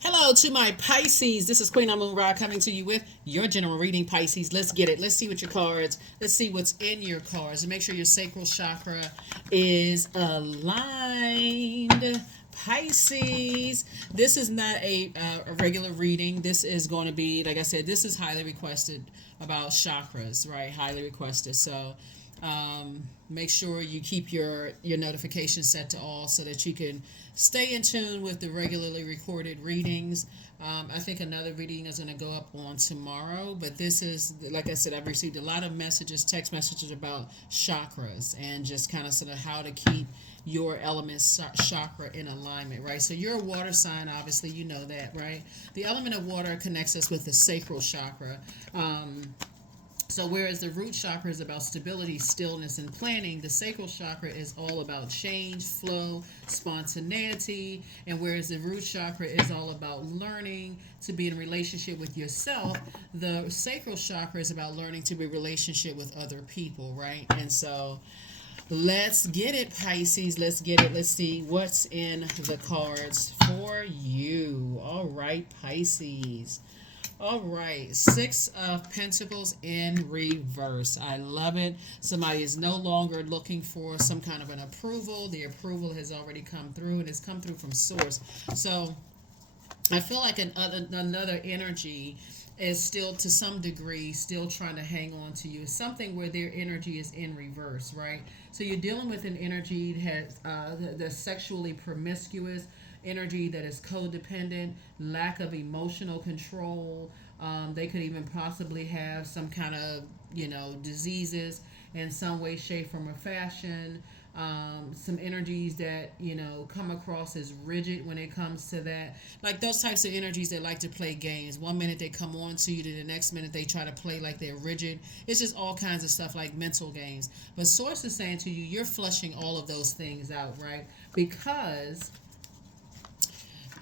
Hello to my Pisces. This is Queen Amun Ra coming to you with your general reading, Pisces. Let's get it. Let's see what your cards. Let's see what's in your cards, and make sure your sacral chakra is aligned. Pisces. This is not a regular reading. This is going to be, like I said, this is highly requested about chakras, right? Highly requested. So make sure you keep your notifications set to all so that you can stay in tune with the regularly recorded readings. I think another reading is going to go up on tomorrow, but this is, like I said, I've received a lot of messages, text messages about chakras and just kind of sort of how to keep your element chakra in alignment, right? So you're a water sign, obviously, you know that, right? The element of water connects us with the sacral chakra. So whereas the root chakra is about stability, stillness, and planning, the sacral chakra is all about change, flow, spontaneity. And whereas the root chakra is all about learning to be in relationship with yourself, the sacral chakra is about learning to be in relationship with other people, right? And so let's get it, Pisces. Let's get it. Let's see what's in the cards for you. All right, Pisces. All right, Six of Pentacles in reverse. I love it. Somebody is no longer looking for some kind of an approval. The approval has already come through, and it's come through from source. So I feel like another energy is still, to some degree, still trying to hang on to you. Something where their energy is in reverse, right? So you're dealing with an energy that has that's sexually promiscuous, energy that is codependent, lack of emotional control. They could even possibly have some kind of, diseases in some way, shape, form, or fashion. Some energies that, come across as rigid when it comes to that. Like those types of energies that like to play games. One minute they come on to you, to the next minute they try to play like they're rigid. It's just all kinds of stuff like mental games. But Source is saying to you, you're flushing all of those things out, right? Because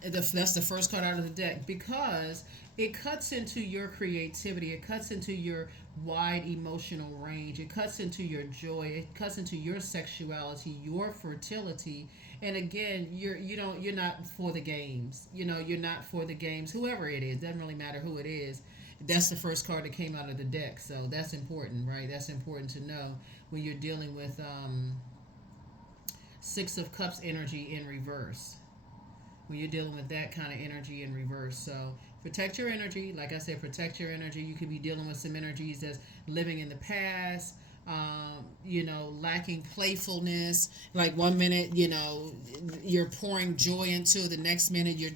that's the first card out of the deck, because it cuts into your creativity, it cuts into your wide emotional range, it cuts into your joy, it cuts into your sexuality, your fertility. And again, you're not for the games. You're not for the games. Whoever it is, doesn't really matter who it is. That's the first card that came out of the deck, so that's important, right? That's important to know when you're dealing with Six of Cups energy in reverse, when you're dealing with that kind of energy in reverse. So protect your energy. Like I said, protect your energy. You could be dealing with some energies that's living in the past, lacking playfulness. Like one minute, you're pouring joy into, the next minute you're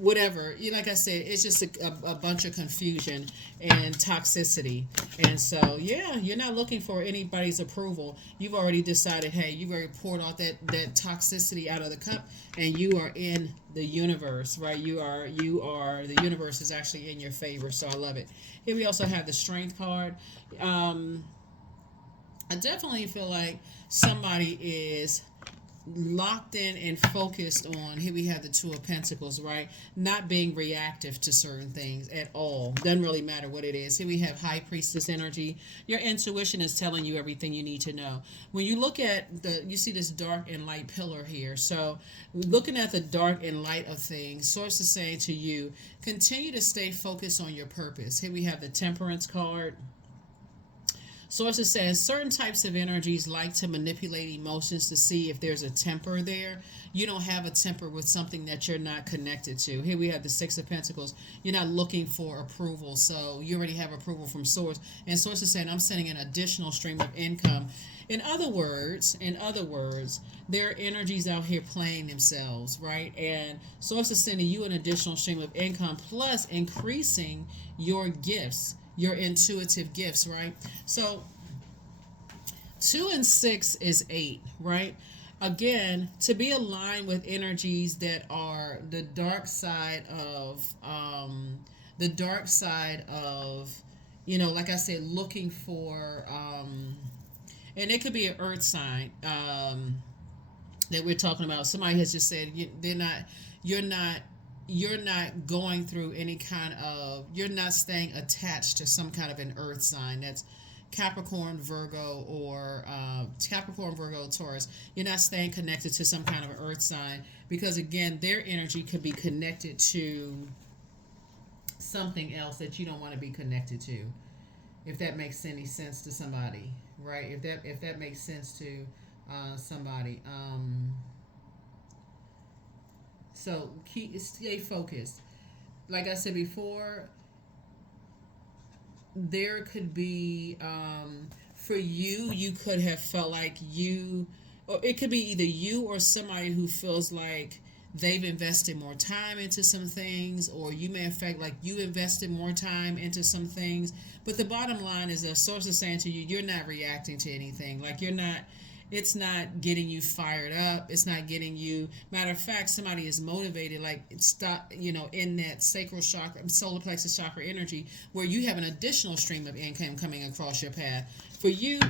whatever. Like I said, it's just a bunch of confusion and toxicity. And so, yeah, you're not looking for anybody's approval. You've already decided, hey, you've already poured out that toxicity out of the cup, and you are in the universe, right? The universe is actually in your favor. So I love it. Here we also have the Strength card. I definitely feel like somebody is locked in and focused on, here we have the Two of Pentacles, right? Not being reactive to certain things at all. Doesn't really matter what it is. Here we have High Priestess energy. Your intuition is telling you everything you need to know. When you look at you see this dark and light pillar here. So looking at the dark and light of things, Source is saying to you, continue to stay focused on your purpose. Here we have the Temperance card. Sources says certain types of energies like to manipulate emotions to see if there's a temper there. You don't have a temper with something that you're not connected to. Here we have the Six of Pentacles. You're not looking for approval, so you already have approval from Source. And Source is saying, I'm sending an additional stream of income. In other words, there are energies out here playing themselves, right? And Source is sending you an additional stream of income, plus increasing your gifts, your intuitive gifts, right? So 2 and 6 is 8, right? Again, to be aligned with energies that are the dark side of like I said, looking for and it could be an earth sign that we're talking about. Somebody has just said you're not going through any kind of, you're not staying attached to some kind of an earth sign that's Capricorn, Virgo, or Capricorn, Virgo, Taurus. You're not staying connected to some kind of earth sign, because again, their energy could be connected to something else that you don't want to be connected to. If that makes any sense to somebody, right? If that makes sense to somebody. So stay focused. Like I said before, there could be for you, you could have felt like you, or it could be either you or somebody who feels like they've invested more time into some things, or you may have felt like you invested more time into some things. But the bottom line is, a source is saying to you, you're not reacting to anything. Like, you're not, it's not getting you fired up. It's not getting you, matter of fact, somebody is motivated, like, stop, in that sacral chakra, solar plexus chakra energy, where you have an additional stream of income coming across your path. For you,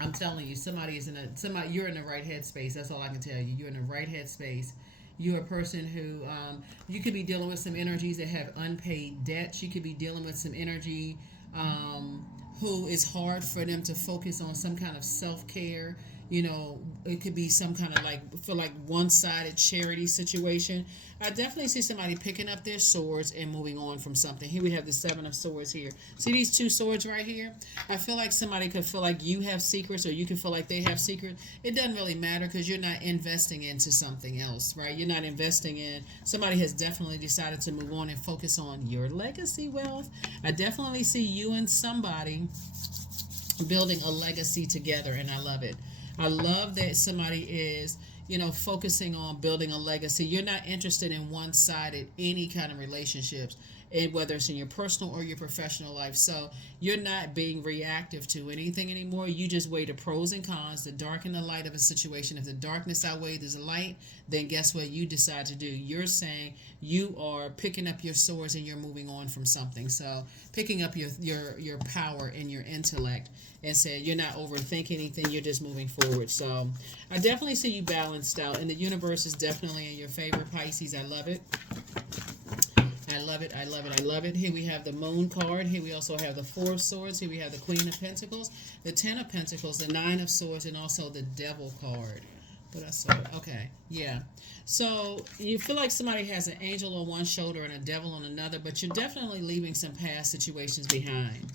I'm telling you, you're in the right headspace. That's all I can tell you. You're in the right headspace. You're a person who, you could be dealing with some energies that have unpaid debts. You could be dealing with some energy, who it's hard for them to focus on some kind of self-care. It could be some kind of one-sided charity situation. I definitely see somebody picking up their swords and moving on from something. Here we have the Seven of Swords here. See these two swords right here? I feel like somebody could feel like you have secrets, or you can feel like they have secrets. It doesn't really matter, because you're not investing into something else, right? You're not investing in, somebody has definitely decided to move on and focus on your legacy wealth. I definitely see you and somebody building a legacy together, and I love it. I love that somebody is, focusing on building a legacy. You're not interested in one-sided any kind of relationships, and whether it's in your personal or your professional life. So you're not being reactive to anything anymore. You just weigh the pros and cons, the dark and the light of a situation. If the darkness outweighs the light, then guess what you decide to do? You're saying you are picking up your swords and you're moving on from something. So picking up your power and your intellect, and saying you're not overthinking anything, you're just moving forward. So I definitely see you balanced out, and the universe is definitely in your favor, Pisces. I love it. I love it. I love it. I love it. Here we have the Moon card. Here we also have the Four of Swords. Here we have the Queen of Pentacles, the Ten of Pentacles, the Nine of Swords, and also the Devil card. But I saw it. Okay. Yeah. So you feel like somebody has an angel on one shoulder and a devil on another, but you're definitely leaving some past situations behind.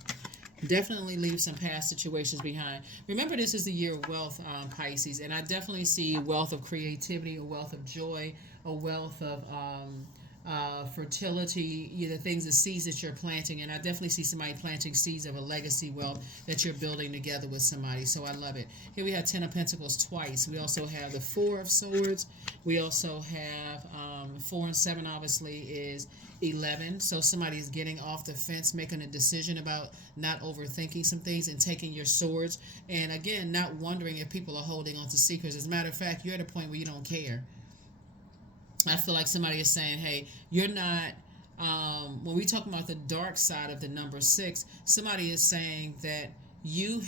Definitely leave some past situations behind. Remember, this is the year of wealth, Pisces, and I definitely see wealth of creativity, a wealth of joy, a wealth of fertility, the things, the seeds that you're planting. And I definitely see somebody planting seeds of a legacy wealth that you're building together with somebody. So I love it. Here we have Ten of Pentacles twice. We also have the Four of Swords. We also have 4 and 7, obviously, is 11. So somebody is getting off the fence, making a decision about not overthinking some things and taking your swords. And again, not wondering if people are holding on to secrets. As a matter of fact, you're at a point where you don't care. I feel like somebody is saying, hey, you're not, when we talk about the dark side of the number 6, somebody is saying that you're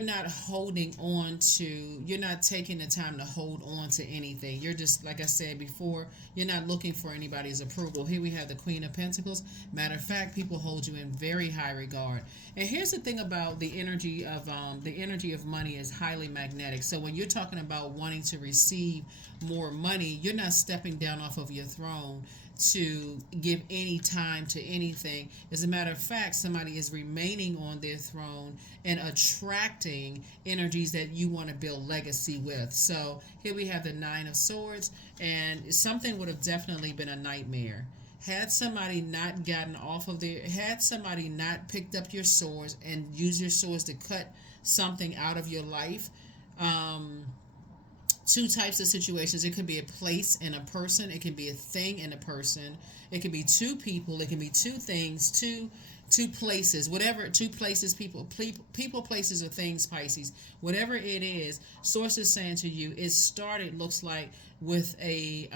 not holding on to, you're not taking the time to hold on to anything. You're just, like I said before, you're not looking for anybody's approval. Here we have the Queen of Pentacles. Matter of fact, people hold you in very high regard. And here's the thing about the energy of money is highly magnetic. So when you're talking about wanting to receive more money, you're not stepping down off of your throne to give any time to anything. As a matter of fact, somebody is remaining on their throne and attracting energies that you want to build legacy with. So here we have the Nine of Swords, and something would have definitely been a nightmare. Had somebody not gotten off of had somebody not picked up your swords and used your swords to cut something out of your life, two types of situations. It could be a place and a person. It can be a thing and a person. It can be two people. It can be two things, two places, whatever, two places, people, places, or things, Pisces. Whatever it is, Source is saying to you, it started, looks like, with a,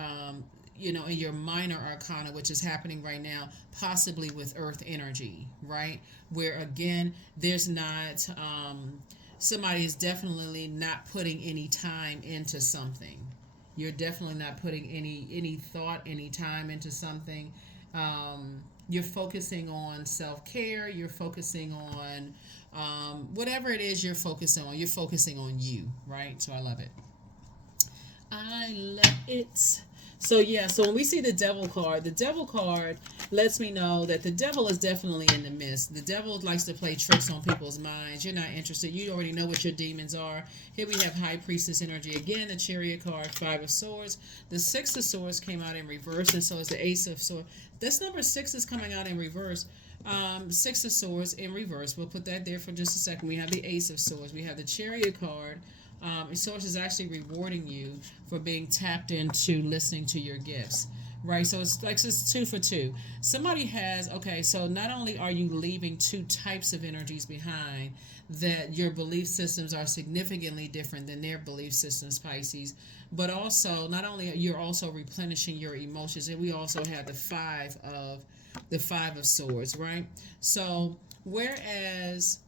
in your minor arcana, which is happening right now, possibly with earth energy, right? Where, again, there's not... somebody is definitely not putting any time into something. You're definitely not putting any thought, any time into something. You're focusing on self-care. You're focusing on whatever it is you're focusing on. You're focusing on you, right? So I love it. I love it. So yeah, so when we see the devil card lets me know that the devil is definitely in the midst. The devil likes to play tricks on people's minds. You're not interested. You already know what your demons are. Here we have High Priestess energy again, the Chariot card, Five of Swords. The Six of Swords came out in reverse, and so is the Ace of Swords. This number 6 is coming out in reverse. Six of Swords in reverse. We'll put that there for just a second. We have the Ace of Swords. We have the Chariot card. Source is actually rewarding you for being tapped into listening to your gifts, right? So it's like it's 2 for 2. Somebody has, okay, so not only are you leaving two types of energies behind, that your belief systems are significantly different than their belief systems, Pisces, but also not only you're also replenishing your emotions, and we also have the five of swords, right? So whereas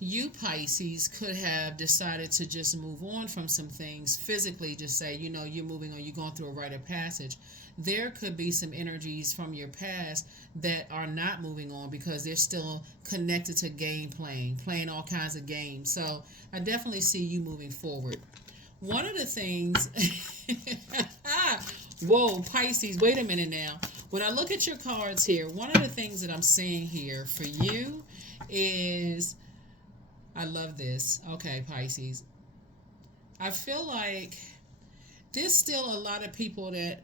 you, Pisces, could have decided to just move on from some things physically, just say, you're moving on, you're going through a rite of passage. There could be some energies from your past that are not moving on because they're still connected to game playing all kinds of games. So I definitely see you moving forward. One of the things, whoa, Pisces, wait a minute now. When I look at your cards here, one of the things that I'm seeing here for you is, I love this. Okay, Pisces. I feel like there's still a lot of people like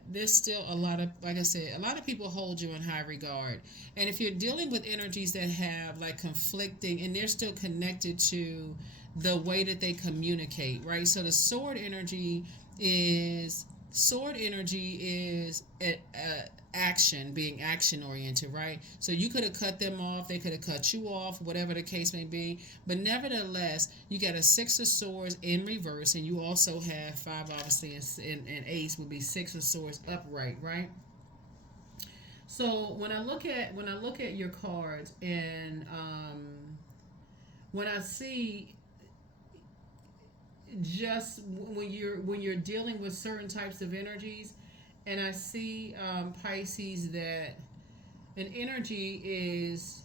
I said, a lot of people hold you in high regard. And if you're dealing with energies that have like conflicting, and they're still connected to the way that they communicate, right? So the sword energy is action, being action oriented, right? So you could have cut them off, they could have cut you off, whatever the case may be. But nevertheless, you got a Six of Swords in reverse, and you also have five, obviously, and ace would be Six of Swords upright, right? So when I look at your cards, and when I see just when you're dealing with certain types of energies, and I see, Pisces, that an energy is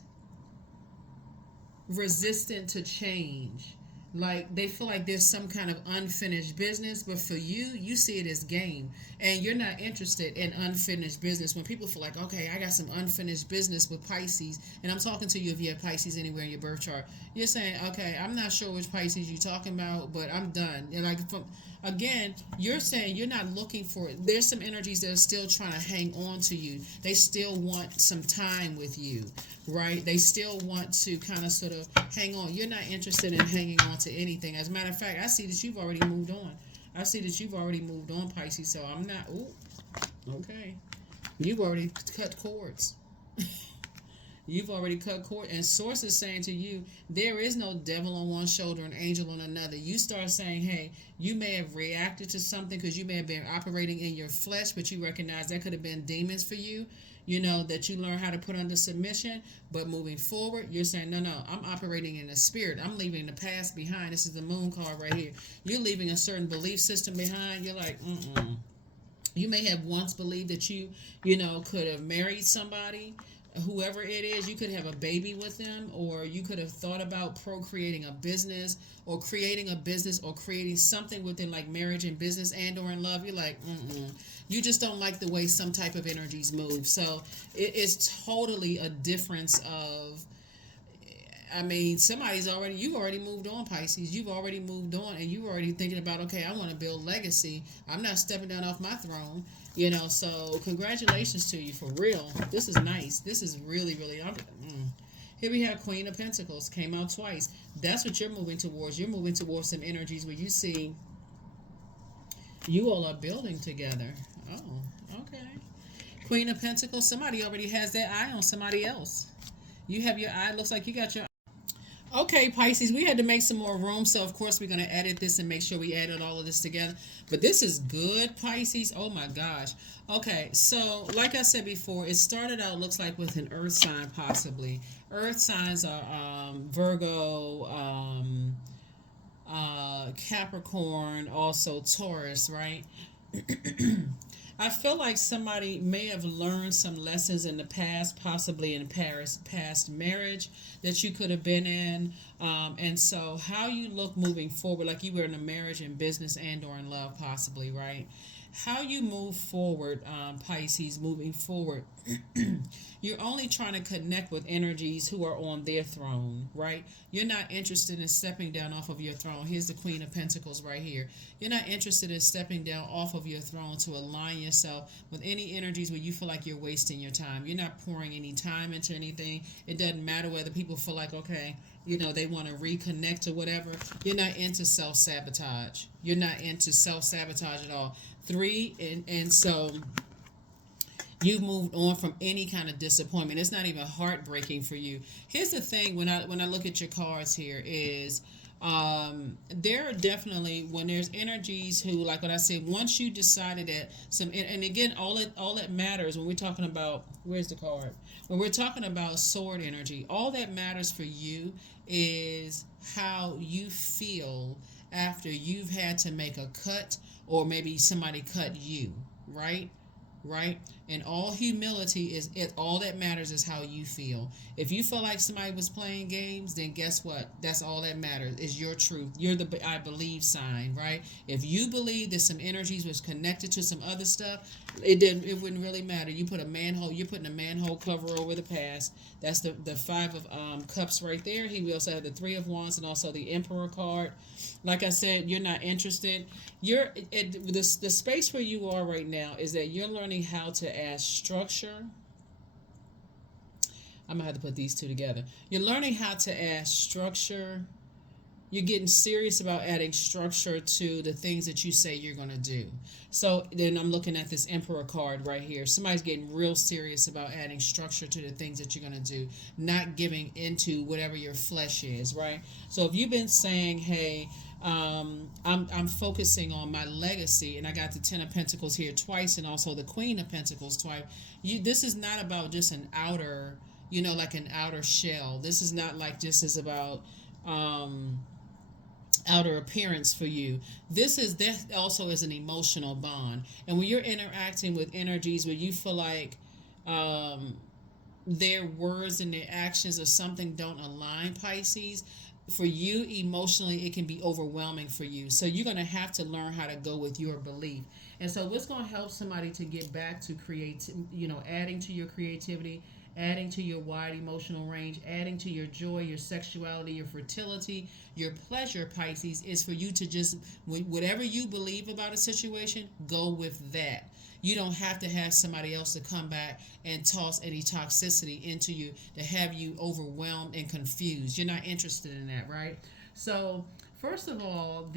resistant to change. Like they feel like there's some kind of unfinished business, but for you, you see it as game, and you're not interested in unfinished business. When people feel like, okay, I got some unfinished business with Pisces, and I'm talking to you if you have Pisces anywhere in your birth chart, you're saying, okay, I'm not sure which Pisces you're talking about, but I'm done. And like again, you're saying you're not looking for it. There's some energies that are still trying to hang on to you. They still want some time with you, right? They still want to kind of sort of hang on. You're not interested in hanging on to anything. As a matter of fact, I see that you've already moved on. I see that you've already moved on, Pisces. So I'm not. Ooh, okay. You've already cut cords. You've already cut cord, and Source is saying to you, there is no devil on one shoulder and angel on another. You start saying, hey, you may have reacted to something because you may have been operating in your flesh, but you recognize that could have been demons for you, that you learn how to put under submission. But moving forward, you're saying, no, I'm operating in the spirit. I'm leaving the past behind. This is the moon card right here. You're leaving a certain belief system behind. You're like, You may have once believed that you could have married somebody, whoever it is. You could have a baby with them, or you could have thought about procreating a business, or creating a business, or creating something within like marriage and business and or in love. You're like, you just don't like the way some type of energies move. So it's totally a difference of, I mean, you've already moved on, Pisces. You've already moved on, and you're already thinking about, okay, I want to build legacy. I'm not stepping down off my throne, so congratulations to you, for real. This is nice. This is really, really, Here we have Queen of Pentacles, came out twice. That's what you're moving towards. You're moving towards some energies where you see you all are building together. Oh, okay. Queen of Pentacles, somebody already has their eye on somebody else. You have your eye, looks like you got your. Okay, Pisces, we had to make some more room, so of course we're going to edit this and make sure we added all of this together. But this is good, Pisces. Oh my gosh. Okay, so like I said before, it started out, looks like, with an earth sign possibly. Earth signs are Virgo, Capricorn, also Taurus, right? I feel like somebody may have learned some lessons in the past, possibly in past marriage that you could have been in. And so how you look moving forward, like you were in a marriage in business and or in love, possibly, right? How you move forward, Pisces, moving forward, you're only trying to connect with energies who are on their throne, right? You're not interested in stepping down off of your throne. Here's the Queen of Pentacles right here. You're not interested in stepping down off of your throne to align yourself with any energies where you feel like you're wasting your time. You're not pouring any time into anything. It doesn't matter whether people feel like, okay, they want to reconnect or whatever. You're not into self-sabotage. You're not into self-sabotage at all. And so you've moved on from any kind of disappointment. It's not even heartbreaking for you. Here's the thing, when I look at your cards here is there are definitely, when there's energies who, like what I said, once you decided that and again, all that matters when we're talking about, where's the card? When we're talking about sword energy, all that matters for you is how you feel after you've had to make a cut, or maybe somebody cut you, right? And all humility is it. All that matters is how you feel. If you feel like somebody was playing games, then guess what? That's all that matters is your truth. You're the I believe sign, right? If you believe that some energies was connected to some other stuff, it wouldn't really matter. You're putting a manhole cover over the past. That's the Five of Cups right there. We also have the Three of Wands and also the Emperor card. Like I said, you're not interested. The space where you are right now is that you're learning how to add structure. I'm gonna have to put these two together. You're learning how to add structure. You're getting serious about adding structure to the things that you say you're going to do. So then I'm looking at this Emperor card right here. Somebody's getting real serious about adding structure to the things that you're going to do, not giving into whatever your flesh is, right? So if you've been saying, hey, I'm focusing on my legacy, and I got the Ten of Pentacles here twice and also the Queen of Pentacles twice. This is not about just an outer, like an outer shell. This is not like this is about outer appearance for you. That also is an emotional bond. And when you're interacting with energies where you feel like their words and their actions or something don't align, Pisces, for you emotionally it can be overwhelming for you. So you're going to have to learn how to go with your belief. And so what's going to help somebody to get back to adding to your creativity, adding to your wide emotional range, adding to your joy, your sexuality, your fertility, your pleasure, Pisces, is for you to just, whatever you believe about a situation, go with that. You don't have to have somebody else to come back and toss any toxicity into you to have you overwhelmed and confused. You're not interested in that, right? So, first of all,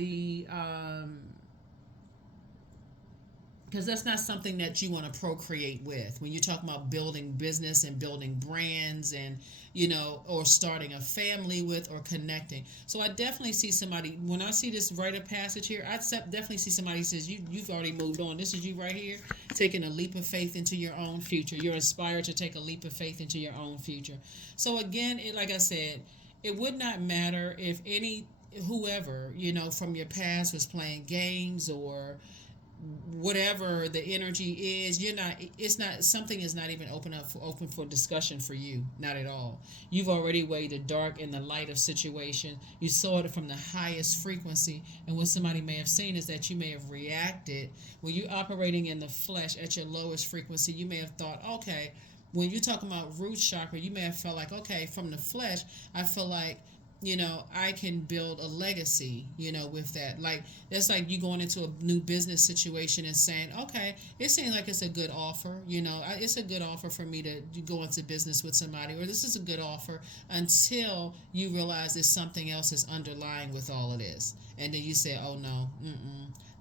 because that's not something that you want to procreate with when you're talking about building business and building brands and or starting a family with or connecting. So I definitely see somebody, when I see this rite of passage here, I definitely see somebody who says you've already moved on. This is you right here taking a leap of faith into your own future. You're inspired to take a leap of faith into your own future. So again, like I said, it would not matter if whoever from your past was playing games or whatever the energy is. Something is not even open for discussion for you, not at all. You've already weighed the dark and the light of situation. You saw it from the highest frequency, and what somebody may have seen is that you may have reacted when you're operating in the flesh at your lowest frequency. You may have thought, okay, when you're talking about root chakra, you may have felt like, okay, from the flesh, I feel like I can build a legacy, with that. Like, that's like you going into a new business situation and saying, okay, it seems like it's a good offer. It's a good offer for me to go into business with somebody, or this is a good offer, until you realize there's something else is underlying with all of this. And then you say, oh no,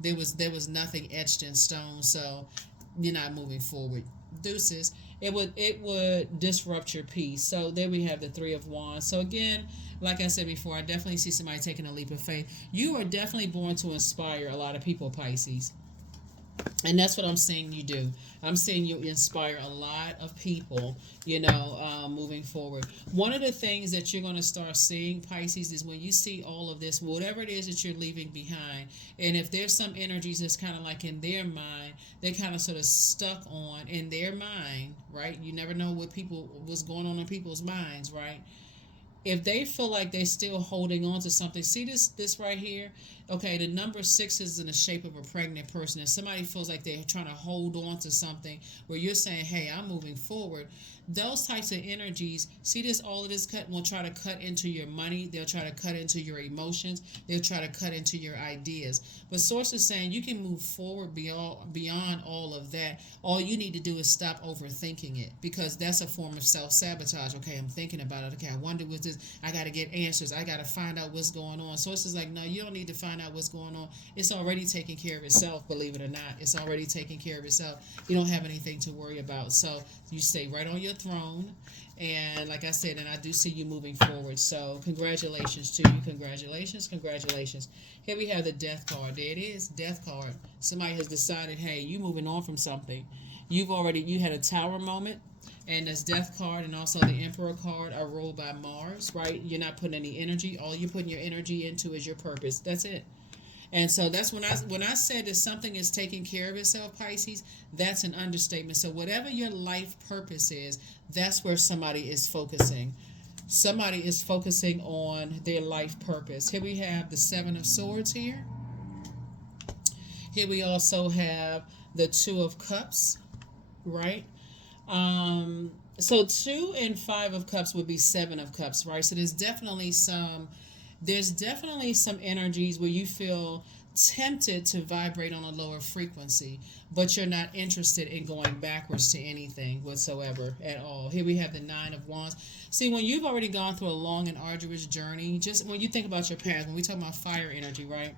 there was nothing etched in stone. So you're not moving forward. Deuces. It would disrupt your peace. So there we have the Three of Wands. So again, like I said before, I definitely see somebody taking a leap of faith. You are definitely born to inspire a lot of people, Pisces. And that's what I'm seeing you do. I'm seeing you inspire a lot of people, moving forward. One of the things that you're going to start seeing, Pisces, is when you see all of this, whatever it is that you're leaving behind, and if there's some energies that's kind of like in their mind, they're kind of sort of stuck on in their mind, right? You never know what's going on in people's minds, right? If they feel like they're still holding on to something, see this right here. Okay, the number 6 is in the shape of a pregnant person, and somebody feels like they're trying to hold on to something where you're saying, hey, I'm moving forward. Those types of energies, see this, all of this cut will try to cut into your money. They'll try to cut into your emotions. They'll try to cut into your ideas. But Source is saying you can move forward beyond all of that. All you need to do is stop overthinking it, because that's a form of self-sabotage. Okay, I'm thinking about it. Okay, I wonder what this, I got to get answers. I got to find out what's going on. Source is like, no, you don't need to find out what's going on. It's already taking care of itself, believe it or not. It's already taking care of itself. You don't have anything to worry about. So you stay right on your throne. And like I said, and I do see you moving forward. So congratulations to you. Congratulations. Here we have the Death card. There it is, Death card. Somebody has decided, hey, you moving on from something. You had a Tower moment. And this Death card and also the Emperor card are ruled by Mars, right? You're not putting any energy. All you're putting your energy into is your purpose. That's it. And so that's when I said that something is taking care of itself, Pisces, that's an understatement. So whatever your life purpose is, that's where somebody is focusing. Somebody is focusing on their life purpose. Here we have the Seven of Swords here. Here we also have the Two of Cups, right? So 2 and 5 of Cups would be 7 of Cups, right? So there's definitely some energies where you feel tempted to vibrate on a lower frequency, but you're not interested in going backwards to anything whatsoever at all. Here we have the 9 of Wands. See, when you've already gone through a long and arduous journey, just when you think about your past, when we talk about fire energy, right?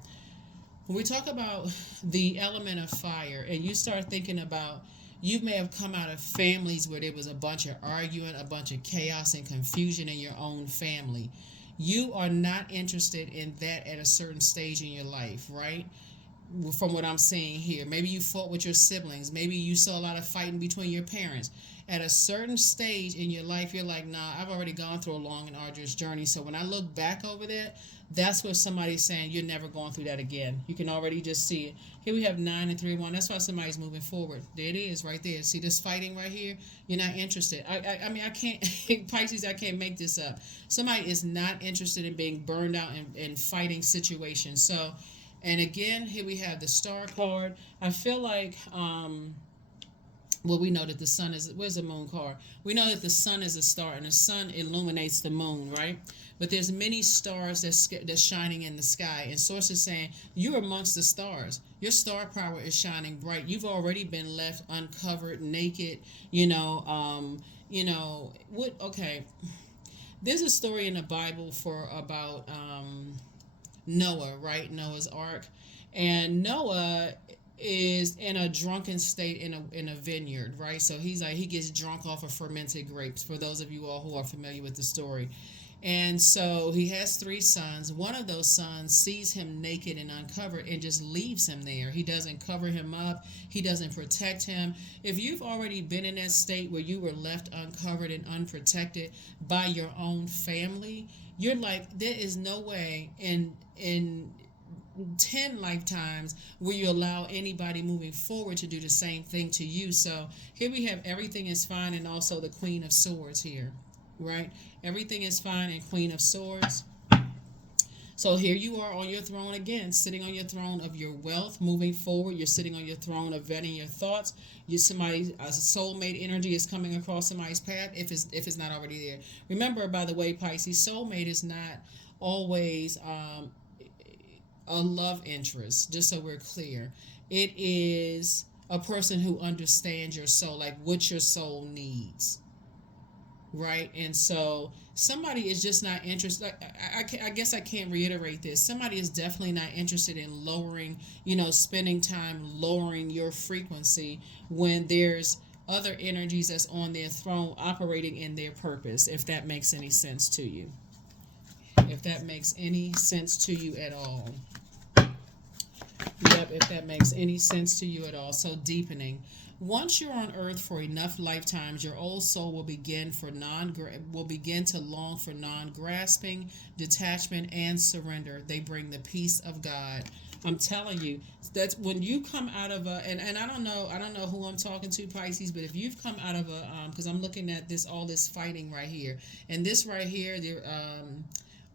When we talk about the element of fire and you start thinking about, you may have come out of families where there was a bunch of arguing, a bunch of chaos and confusion in your own family. You are not interested in that at a certain stage in your life, right? From what I'm seeing here. Maybe you fought with your siblings. Maybe you saw a lot of fighting between your parents. At a certain stage in your life, you're like, nah, I've already gone through a long and arduous journey. So when I look back over that, that's where somebody's saying you're never going through that again. You can already just see it. Here we have 9 and 3 1. That's why somebody's moving forward. There it is right there. See this fighting right here? You're not interested. I mean, I can't, Pisces, I can't make this up. Somebody is not interested in being burned out in fighting situations. So, and again, here we have the Star card. I feel like, well, we know that the sun is, where's the Moon card? We know that the sun is a star, and the sun illuminates the moon, right? But there's many stars that's shining in the sky, and Source is saying you're amongst the stars. Your star power is shining bright. You've already been left uncovered, naked. Okay. There's a story in the Bible about Noah, right? Noah's Ark, and Noah is in a drunken state in a vineyard, right? So he gets drunk off of fermented grapes, for those of you all who are familiar with the story. And so he has 3 sons. One of those sons sees him naked and uncovered and just leaves him there. He doesn't cover him up. He doesn't protect him. If you've already been in that state where you were left uncovered and unprotected by your own family, you're like, there is no way in 10 lifetimes will you allow anybody moving forward to do the same thing to you. So here we have everything is fine, and also the Queen of Swords here, right? Everything is fine, and Queen of Swords. So here you are on your throne again, sitting on your throne of your wealth, moving forward. You're sitting on your throne of vetting your thoughts. A soulmate energy is coming across somebody's path if it's not already there. Remember, by the way, Pisces, soulmate is not always a love interest, just so we're clear. It is a person who understands your soul, like what your soul needs, right? And so somebody is just not interested. I guess I can't reiterate this. Somebody is definitely not interested in lowering, spending time lowering your frequency when there's other energies that's on their throne operating in their purpose, if that makes any sense to you. If that makes any sense to you at all. Yep, if that makes any sense to you at all. So deepening. Once you're on earth for enough lifetimes, your old soul will begin to long for non-grasping, detachment, and surrender. They bring the peace of God. I'm telling you, that's when you come out of a and I don't know who I'm talking to, Pisces, but if you've come out of a because I'm looking at this all this fighting right here, and this right here, the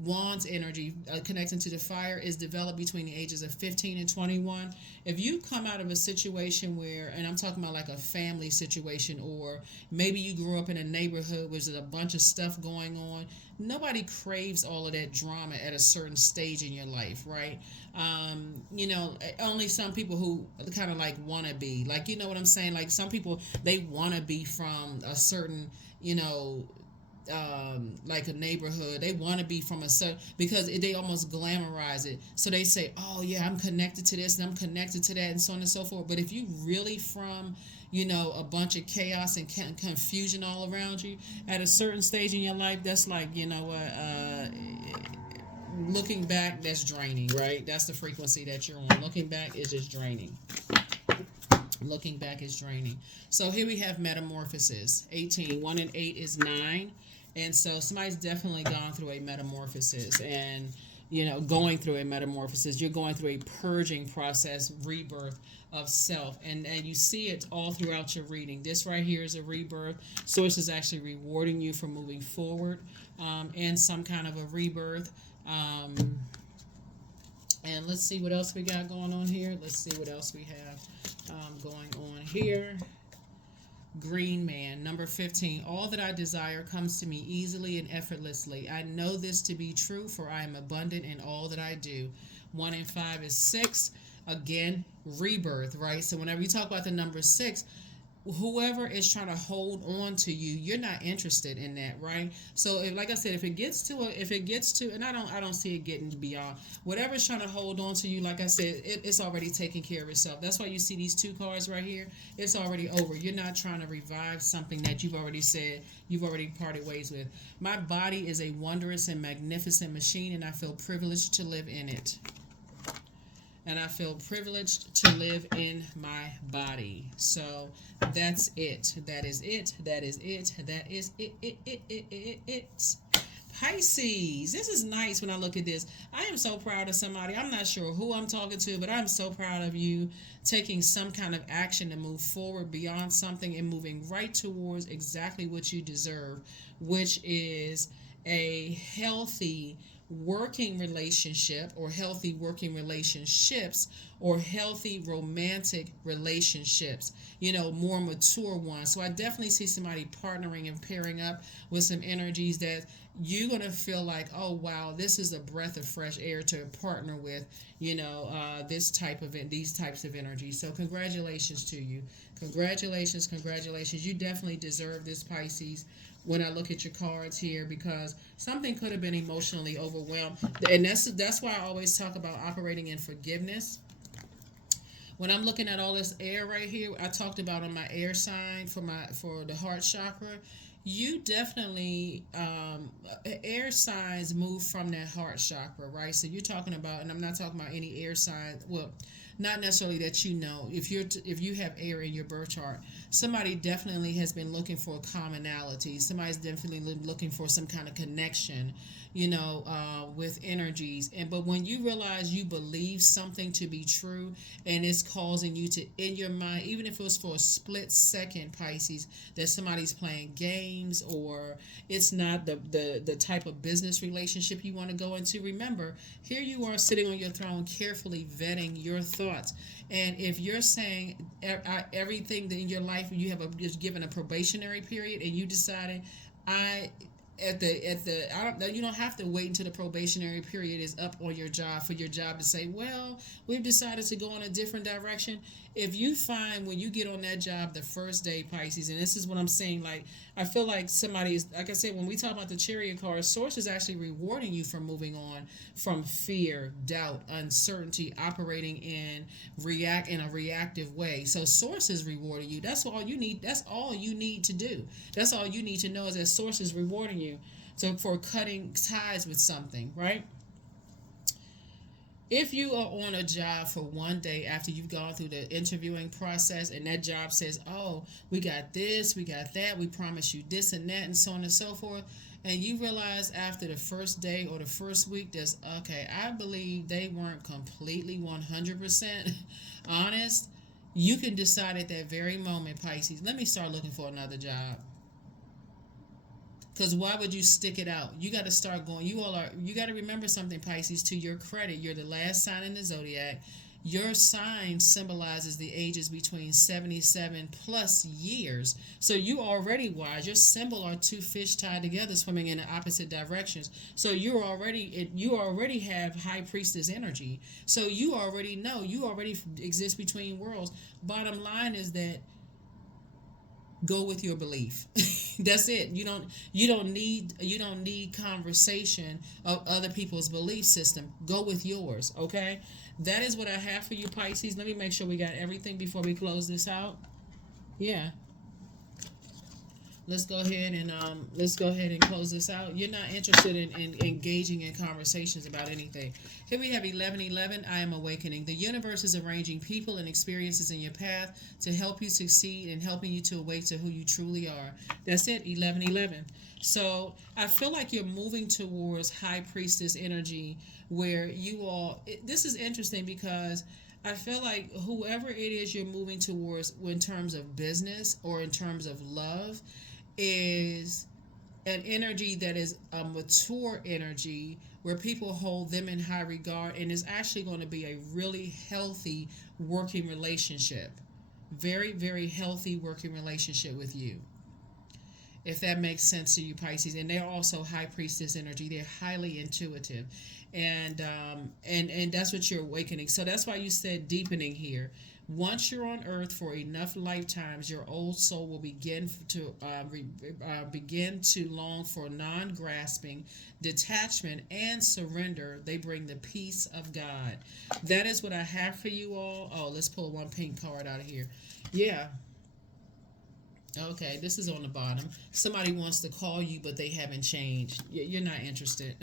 Wands energy connecting to the fire is developed between the ages of 15 and 21. If you come out of a situation where, and I'm talking about like a family situation, or maybe you grew up in a neighborhood where there's a bunch of stuff going on, nobody craves all of that drama at a certain stage in your life, right? Only some people who kind of like want to be, like, you know what I'm saying? Like some people, they want to be from a certain, like a neighborhood. They want to be from a certain, because they almost glamorize it. So they say, oh yeah, I'm connected to this and I'm connected to that and so on and so forth. But if you really from, a bunch of chaos and confusion all around you at a certain stage in your life, that's like, looking back, that's draining, right? That's the frequency that you're on. Looking back is just draining. Looking back is draining. So here we have metamorphosis. 18. 1 and 8 is 9. And so somebody's definitely gone through a metamorphosis, and going through a metamorphosis. You're going through a purging process, rebirth of self, and you see it all throughout your reading. This right here is a rebirth. Source is actually rewarding you for moving forward in some kind of a rebirth. And let's see what else we got going on here. Let's see what else we have going on here. Green man, number 15. All that I desire comes to me easily and effortlessly. I know this to be true, for I am abundant in all that I do. 1 and 5 is 6. Again, rebirth, right? So whenever you talk about the number 6, whoever is trying to hold on to you, you're not interested in that, right? So if, like I said, if it gets to, and I don't see it getting beyond whatever's trying to hold on to you. Like I said, it's already taking care of itself. That's why you see these 2 cards right here. It's already over. You're not trying to revive something that you've already said you've already parted ways with. My body is a wondrous and magnificent machine, and I feel privileged to live in it. And I feel privileged to live in my body. So that's it. That is it. That is it. That is it. Pisces. This is nice when I look at this. I am so proud of somebody. I'm not sure who I'm talking to, but I'm so proud of you taking some kind of action to move forward beyond something and moving right towards exactly what you deserve, which is a healthy working relationship, or healthy working relationships, or healthy romantic relationships, more mature ones. So I definitely see somebody partnering and pairing up with some energies that you're going to feel like, oh wow, this is a breath of fresh air to partner with, these types of energies. So congratulations to you. Congratulations. You definitely deserve this, Pisces, when I look at your cards here, because something could have been emotionally overwhelmed. And that's why I always talk about operating in forgiveness. When I'm looking at all this air right here, I talked about on my air sign for the heart chakra. You definitely, air signs move from that heart chakra, right? So you're talking about, and I'm not talking about any air sign, well, not necessarily that if you have air in your birth chart, somebody definitely has been looking for a commonality. Somebody's definitely looking for some kind of connection, with energies. But when you realize you believe something to be true, and it's causing you to, in your mind, even if it was for a split second, Pisces, that somebody's playing games, or it's not the type of business relationship you want to go into, remember, here you are sitting on your throne, carefully vetting your thoughts. And if you're saying everything that in your life, you have just given a probationary period, and you decided, you don't have to wait until the probationary period is up on your job for your job to say, well, we've decided to go in a different direction. If you find when you get on that job the first day, Pisces, and this is what I'm saying, like, I feel like somebody is, like I said, when we talk about the Chariot card, Source is actually rewarding you for moving on from fear, doubt, uncertainty, operating in a reactive way. So Source is rewarding you. That's all you need. That's all you need to do. That's all you need to know, is that Source is rewarding you for cutting ties with something, right? if you are on a job for one day after you've gone through the interviewing process and that job says, oh, we got this, we got that, we promise you this and that, and so on and so forth, and you realize after the first day or the first week, that's okay, I believe they weren't completely 100% honest, you can decide at that very moment, Pisces, let me start looking for another job. Because why would you stick it out? You got to start going. You got to remember something, Pisces, to your credit. You're the last sign in the zodiac. Your sign symbolizes the ages between 77 plus years. So you already wise. Your symbol are two fish tied together swimming in the opposite directions. So you already have high priestess energy. So you already know. You already exist between worlds. Bottom line is that go with your belief. That's it. You don't need conversation of other people's belief system. Go with yours, okay? That is what I have for you, Pisces. Let me make sure we got everything before we close this out. Yeah. Let's go ahead and close this out. You're not interested in engaging in conversations about anything. Here we have 1111. I am awakening. The universe is arranging people and experiences in your path to help you succeed and helping you to awake to who you truly are. That's it, 1111. So I feel like you're moving towards high priestess energy where this is interesting because I feel like whoever it is you're moving towards in terms of business or in terms of love is an energy that is a mature energy where people hold them in high regard and is actually going to be a really healthy working relationship. Very, very healthy working relationship with you. If that makes sense to you, Pisces. And they're also high priestess energy. They're highly intuitive. And that's what you're awakening. So that's why you said deepening here. Once you're on earth for enough lifetimes, your old soul will begin to long for non-grasping, detachment, and surrender. They bring the peace of God. That is what I have for you all. Oh, let's pull one pink card out of here. Yeah. Okay, this is on the bottom. Somebody wants to call you, but they haven't changed. You're not interested.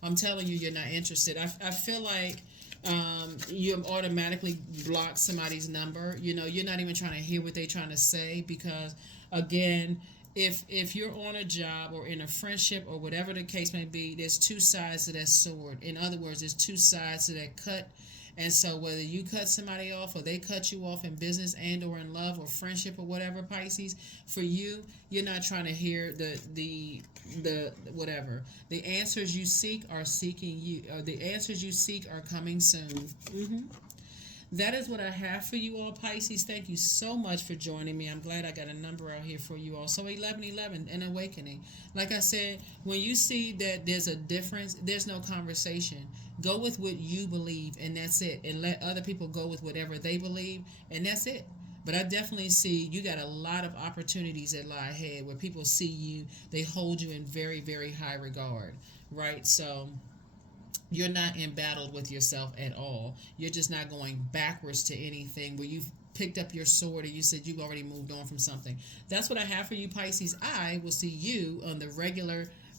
I'm telling you, you're not interested. I feel like you automatically block somebody's number. You're not even trying to hear what they're trying to say because, again, if you're on a job or in a friendship or whatever the case may be, there's two sides to that sword. In other words, there's two sides to that cut. And so whether you cut somebody off or they cut you off in business and or in love or friendship or whatever, Pisces, for you, you're not trying to hear the whatever. The answers you seek are seeking you. The answers you seek are coming soon. That is what I have for you all, Pisces. Thank you so much for joining me. I'm glad I got a number out here for you all. So 1111, an awakening. Like I said, when you see that there's a difference, there's no conversation. Go with what you believe, and that's it. And let other people go with whatever they believe, and that's it. But I definitely see you got a lot of opportunities that lie ahead where people see you, they hold you in very, very high regard, right? So you're not embattled with yourself at all. You're just not going backwards to anything where you've picked up your sword and you said you've already moved on from something. That's what I have for you, Pisces. I will see you on the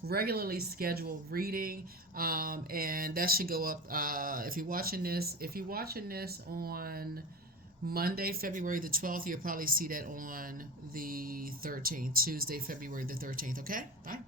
regularly scheduled reading, and that should go up if you're watching this on Monday, February the 12th, you'll probably see that on the 13th, Tuesday, February the 13th. Okay, bye.